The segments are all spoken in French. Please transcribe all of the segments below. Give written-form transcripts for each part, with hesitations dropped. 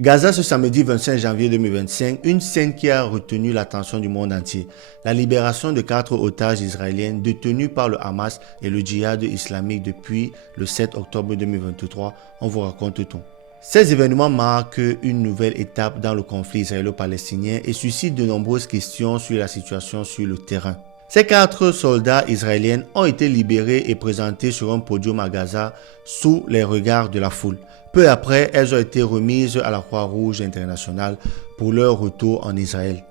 Gaza, ce samedi 25 janvier 2025, une scène qui a retenu l'attention du monde entier. La libération de 4 otages israéliens détenus par le Hamas et le djihad islamique depuis le 7 octobre 2023. On vous raconte tout. Ces événements marquent une nouvelle étape dans le conflit israélo-palestinien et suscitent de nombreuses questions sur la situation sur le terrain. Ces 4 soldats israéliens ont été libérés et présentés sur un podium à Gaza sous les regards de la foule. Peu après, elles ont été remises à la Croix-Rouge internationale pour leur retour en Israël.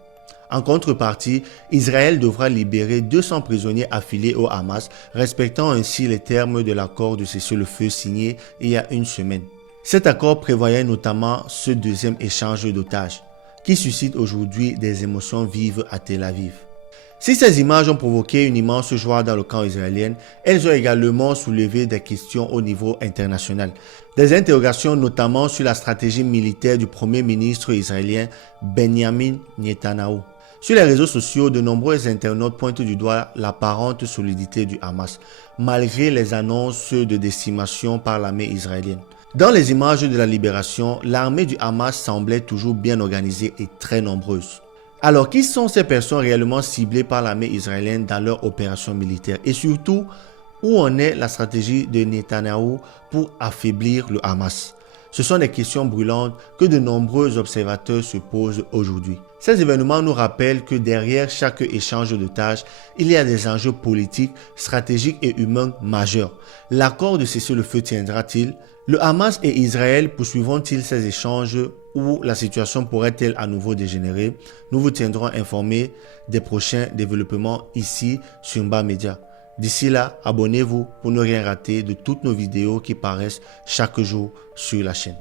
En contrepartie, Israël devra libérer 200 prisonniers affiliés au Hamas, respectant ainsi les termes de l'accord de cessez-le-feu signé il y a une semaine. Cet accord prévoyait notamment ce deuxième échange d'otages, qui suscite aujourd'hui des émotions vives à Tel Aviv. Si ces images ont provoqué une immense joie dans le camp israélien, elles ont également soulevé des questions au niveau international. Des interrogations notamment sur la stratégie militaire du premier ministre israélien Benjamin Netanyahu. Sur les réseaux sociaux, de nombreux internautes pointent du doigt l'apparente solidité du Hamas, malgré les annonces de décimation par l'armée israélienne. Dans les images de la libération, l'armée du Hamas semblait toujours bien organisée et très nombreuse. Alors, qui sont ces personnes réellement ciblées par l'armée israélienne dans leur opération militaire? Et surtout, où en est la stratégie de Netanyahou pour affaiblir le Hamas? Ce sont des questions brûlantes que de nombreux observateurs se posent aujourd'hui. Ces événements nous rappellent que derrière chaque échange de tâches, il y a des enjeux politiques, stratégiques et humains majeurs. L'accord de cessez-le-feu tiendra-t-il? Le Hamas et Israël poursuivront-ils ces échanges ou la situation pourrait-elle à nouveau dégénérer? Nous vous tiendrons informés des prochains développements ici sur Mba Media. D'ici là, abonnez-vous pour ne rien rater de toutes nos vidéos qui paraissent chaque jour sur la chaîne.